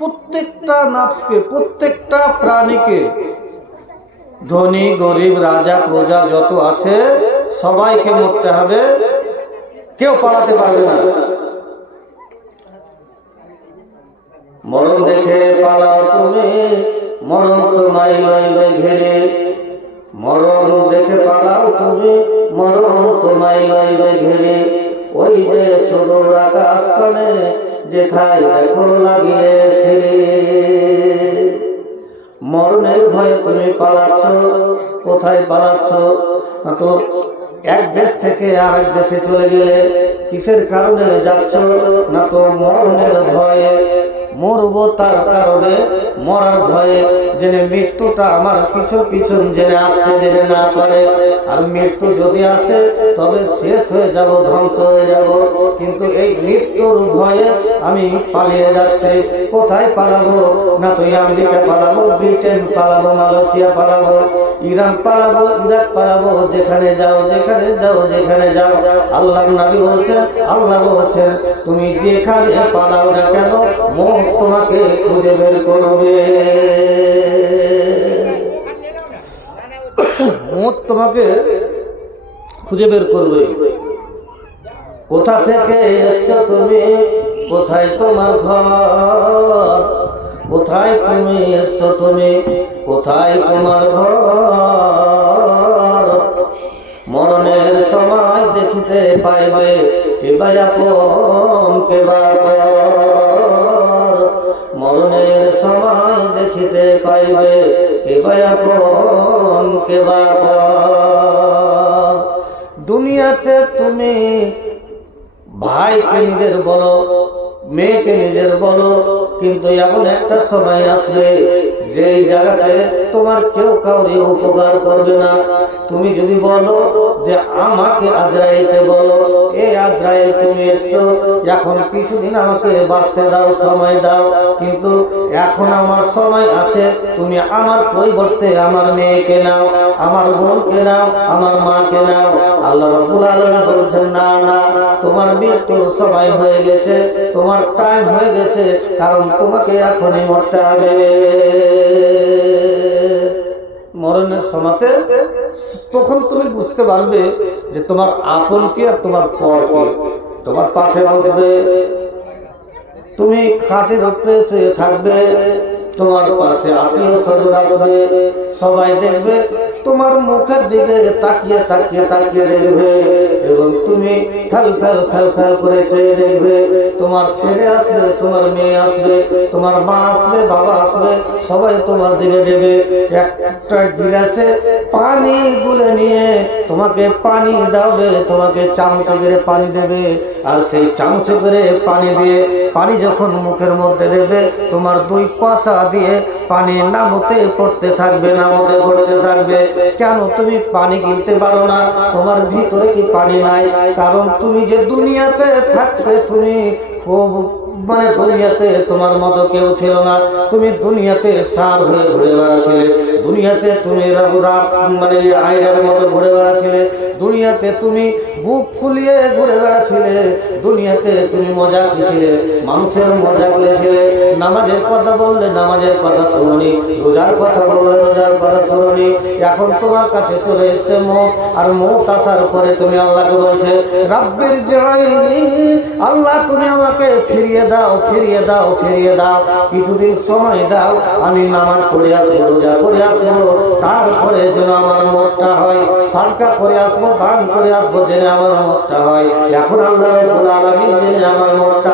প্রত্যেকটা নাফসকে, প্রত্যেকটা প্রাণীকে, ধনী গরিব রাজা প্রজা যত আছে সবাইকে মরতে হবে, কেউ পালাতে পারবে না। মরণ দেখে পালাও তুমি, মরণ তোমায় লইবে ঘেরে। মরণ দেখে পালাও তুমি, মরণ তোমায় লইবে ঘেরে। ওই যে সুদূর আকাশ পানে যেথায় দেখো লাগিয়ে ছিঁড়ে। মরণের ভয়ে তুমি পালাচ্ছ, কোথায় পালাচ্ছ? তো এক দেশ থেকে আরেক দেশে চলে গেলে কিসের কারণে যাচ্ছ? না তো মরণের ভয়ে, মরবো তার কারণে, মরার ভয়ে, জেনে মৃত্যুটা আমার পিছন পিছন জেনে আসতে জেনে না পারে। আর মৃত্যু যদি আসে তবে শেষ হয়ে যাব, ধ্বংস হয়ে যাব। কিন্তু এই মৃত্যুর ভয়ে আমি পালিয়ে যাচ্ছি। কোথায় পালাবো? না তো আমেরিকা পালাবো, ব্রিটেন পালাবো, মালয়েশিয়া পালাবো, ইরান পালাবো, ইরাক পালাবো। যেখানে যাও, যেখানে যাও, যেখানে যাও, আল্লাহর নবী বলছেন, আল্লাহ বলছেন, তুমি যেখানে পালাও না কেন মৌত তোমাকে খুঁজে বের করবে। মৌত তোমাকে খুঁজে বের করবে। কোথা থেকে এসছো তুমি? কোথায় তোমার ঘর? কোথায় তুমি এসছো তুমি? কোথায় তোমার ঘর? মরণের সময় দেখিতে পাইবে কে বা আপন কে বা পর। মরণের সময় দেখিতে পাইবে কে বা আপন কে বা পর। দুনিয়াতে তুমি ভাইকে নিজের বলো, মেয়েকে নিজের বলো, কিন্তু এমন একটা সময় আসবে যেই জায়গাতে তোমার কেউ কাউরে উপকার করবে না। তুমি যদি বলো যে আমাকে আজরাইলকে বলো, এ আজরাইল তুমি এসছো, এখন কিছুদিন আমাকে বাঁচতে দাও, সময় দাও, কিন্তু এখন আমার সময় আছে, তুমি আমার পরিবর্তে আমার মেয়েকে নাও, আমার বোনকে নাও, আমার মাকে নাও। আল্লাহ রাব্বুল আলামিন বলছেন, না না, তোমার মৃত্যুর সময় হয়ে গেছে, তোমার টাইম হয়ে গেছে, কারণ তোমাকে এখনই মরতে হবে। মরণের সময়তে তখন তুমি বুঝতে পারবে যে তোমার আপন কে আর তোমার পর কে। তোমার পাশে বসবে, তুমি খাটের উপরে শুয়ে থাকবে, তোমার পাশে আত্মীয় স্বজন আসবে, সবাই দেখবে তোমার মুখের দিকে তাকিয়ে তাকিয়ে তাকিয়ে দেখবে, এবং তুমি ফেল ফেল ফেল ফেল করে চেয়ে দেখবে। তোমার ছেলে আসবে, তোমার মেয়ে আসবে, তোমার মা আসবে, বাবা আসবে, সবাই তোমার দিকে দেবে। একটা গিলাসে পানি গুলে নিয়ে তোমাকে পানি দেবে, তোমাকে চামচে করে পানি দেবে। আর সেই চামচে করে পানি দিয়ে, পানি যখন মুখের মধ্যে দেবে, তোমার দুই পয়সা দিয়ে পানি নামতে পড়তে থাকবে, নামতে পড়তে থাকবে। কেন তুমি পানি কিনতে পারো না? তোমার ভিতরে কি পানি নাই? কারণ তুমি যে দুনিয়াতে থাকতে তুমি খুব দুনিয়াতে তোমার মতো কেউ ছিল না। তুমি দুনিয়াতে সার হয়ে ঘুরে বেড়াছিলে, দুনিয়াতে তুমি আয়রার মতো ঘুরে বেড়াছিলে, দুনিয়াতে তুমি বুক ফুলিয়ে ঘুরে বেড়াছিলে, দুনিয়াতে তুমি মজা দিছিলে, মানুষের মজা করেছিলে। নামাজের কথা বললে নামাজের কথা শুনুনি, রোজার কথা বললে রোজার কথা শুনুনি। এখন তোমার কাছে চলে এসছে মৌত, আর মৌত আসার পরে তুমি আল্লাহকে বলছে, রাব্বির জি'আইনি, আল্লাহ তুমি আমাকে ফিরিয়ে দাও, ফিরিয়ে দাও, ফিরিয়ে দাও, কিছুদিন সময় দাও, আমি নামাজ পড়ে আসবো, রোজা করে আসবো, তারপরে যেন আমার মতটা হয়, সাদকা করে আসবো, দান করে আসবো, যেন আমার মতটা হয়। এখন আল্লাহ রাব্বুল আলামিন যেন আমার মতটা